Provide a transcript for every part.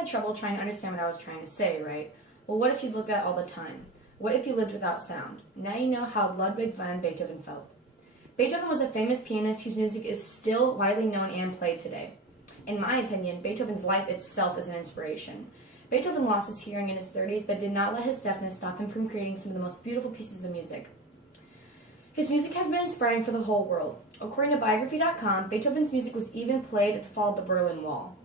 had trouble trying to understand what I was trying to say, right? Well, what if you looked at it all the time? What if you lived without sound? Now you know how Ludwig van Beethoven felt. Beethoven was a famous pianist whose music is still widely known and played today. In my opinion, Beethoven's life itself is an inspiration. Beethoven lost his hearing in his 30s, but did not let his deafness stop him from creating some of the most beautiful pieces of music. His music has been inspiring for the whole world. According to Biography.com, Beethoven's music was even played at the fall of the Berlin Wall.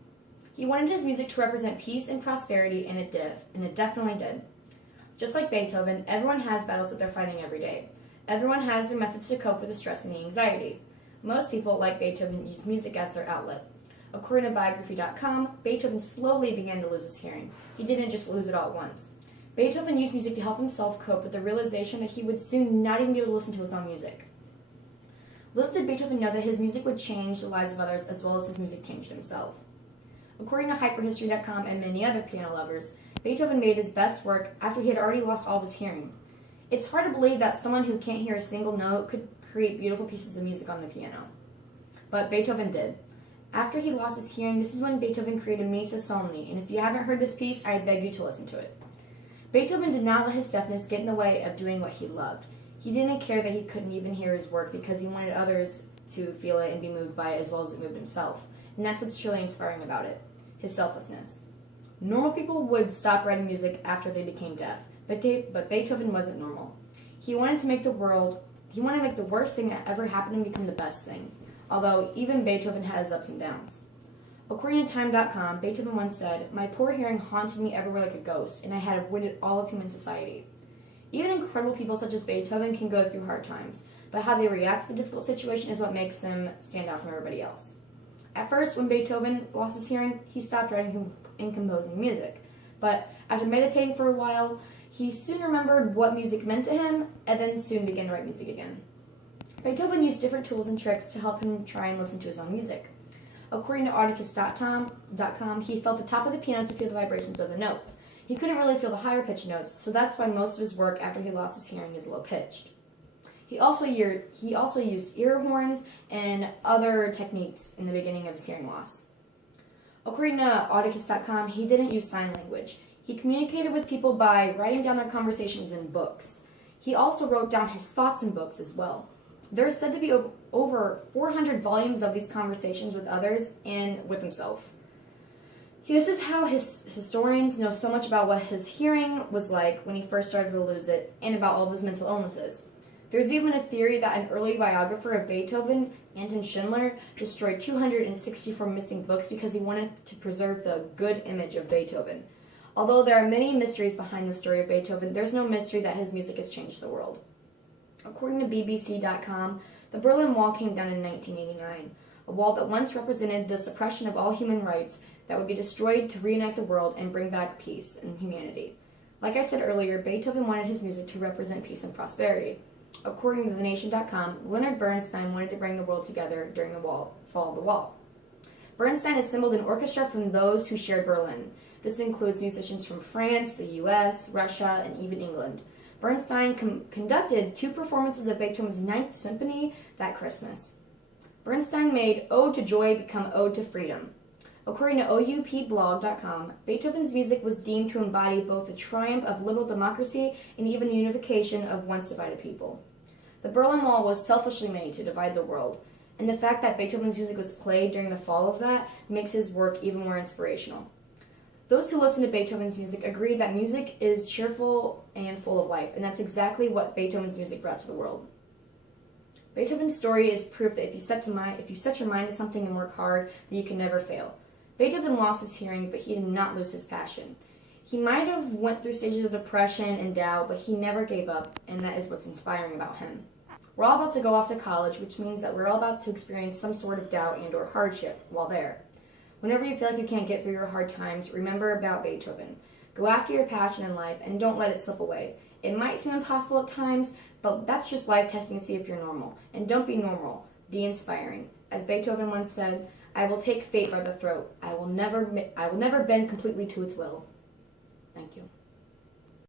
He wanted his music to represent peace and prosperity, and it definitely did. Just like Beethoven, everyone has battles that they're fighting every day. Everyone has their methods to cope with the stress and the anxiety. Most people, like Beethoven, use music as their outlet. According to Biography.com, Beethoven slowly began to lose his hearing. He didn't just lose it all at once. Beethoven used music to help himself cope with the realization that he would soon not even be able to listen to his own music. Little did Beethoven know that his music would change the lives of others as well as his music changed himself. According to Hyperhistory.com and many other piano lovers, Beethoven made his best work after he had already lost all of his hearing. It's hard to believe that someone who can't hear a single note could create beautiful pieces of music on the piano. But Beethoven did. After he lost his hearing, this is when Beethoven created Missa Solemni, and if you haven't heard this piece, I beg you to listen to it. Beethoven did not let his deafness get in the way of doing what he loved. He didn't care that he couldn't even hear his work because he wanted others to feel it and be moved by it as well as it moved himself. And that's what's truly inspiring about it, his selflessness. Normal people would stop writing music after they became deaf, but Beethoven wasn't normal. He wanted to make the worst thing that ever happened to him become the best thing, although even Beethoven had his ups and downs. According to Time.com, Beethoven once said, "My poor hearing haunted me everywhere like a ghost, and I had avoided all of human society." Even incredible people such as Beethoven can go through hard times, but how they react to the difficult situation is what makes them stand out from everybody else. At first, when Beethoven lost his hearing, he stopped writing and composing music. But after meditating for a while, he soon remembered what music meant to him, and then soon began to write music again. Beethoven used different tools and tricks to help him try and listen to his own music. According to Articus.com, he felt the top of the piano to feel the vibrations of the notes. He couldn't really feel the higher pitched notes, so that's why most of his work after he lost his hearing is low pitched. He also used ear horns and other techniques in the beginning of his hearing loss. According to Articus.com, he didn't use sign language. He communicated with people by writing down their conversations in books. He also wrote down his thoughts in books as well. There is said to be over 400 volumes of these conversations with others and with himself. This is how his historians know so much about what his hearing was like when he first started to lose it and about all of his mental illnesses. There's even a theory that an early biographer of Beethoven, Anton Schindler, destroyed 264 missing books because he wanted to preserve the good image of Beethoven. Although there are many mysteries behind the story of Beethoven, there's no mystery that his music has changed the world. According to BBC.com, the Berlin Wall came down in 1989, a wall that once represented the suppression of all human rights that would be destroyed to reunite the world and bring back peace and humanity. Like I said earlier, Beethoven wanted his music to represent peace and prosperity. According to TheNation.com, Leonard Bernstein wanted to bring the world together during the fall of the wall. Bernstein assembled an orchestra from those who shared Berlin. This includes musicians from France, the US, Russia, and even England. Bernstein conducted 2 performances of Beethoven's Ninth Symphony that Christmas. Bernstein made Ode to Joy become Ode to Freedom. According to OUPblog.com, Beethoven's music was deemed to embody both the triumph of liberal democracy and even the unification of once divided people. The Berlin Wall was selfishly made to divide the world, and the fact that Beethoven's music was played during the fall of that makes his work even more inspirational. Those who listen to Beethoven's music agree that music is cheerful and full of life, and that's exactly what Beethoven's music brought to the world. Beethoven's story is proof that if you set your mind to something and work hard, then you can never fail. Beethoven lost his hearing, but he did not lose his passion. He might have went through stages of depression and doubt, but he never gave up, and that is what's inspiring about him. We're all about to go off to college, which means that we're all about to experience some sort of doubt and or hardship while there. Whenever you feel like you can't get through your hard times, remember about Beethoven. Go after your passion in life and don't let it slip away. It might seem impossible at times, but that's just life testing to see if you're normal. And don't be normal, be inspiring. As Beethoven once said, "I will take fate by the throat. I will never bend completely to its will." Thank you.